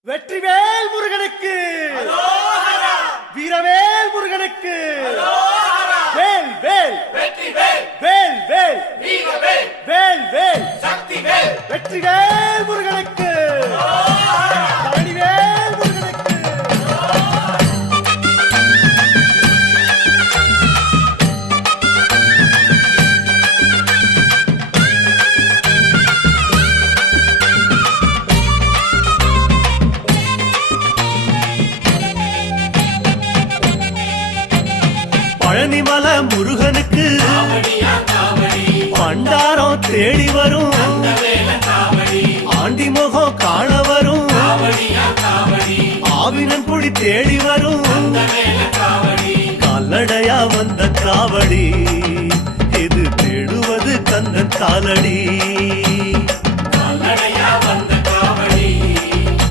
வெற்றிவேல் முருகனுக்கு, வீரவேல் முருகனுக்கு, வேல் வேல் வெற்றிவேல், வேல் வேல் வீரவேல், வேல் வேல் சக்திவேல், வெற்றிவேல் முருகனுக்கு, பழனிவேல் முருகனுக்கு. பழனிமல முருகனுக்கு காவடியா காவடி, பண்டாரம் தேடி வரும், வேல காவடி, ஆண்டி முகம் காண வரும், காவடியா காவடி, ஆவினன் குடி தேடி வரும், வேல காவடி, கால்நடையா வந்த காவடி, இது தேடுவது கந்தன் காலடி.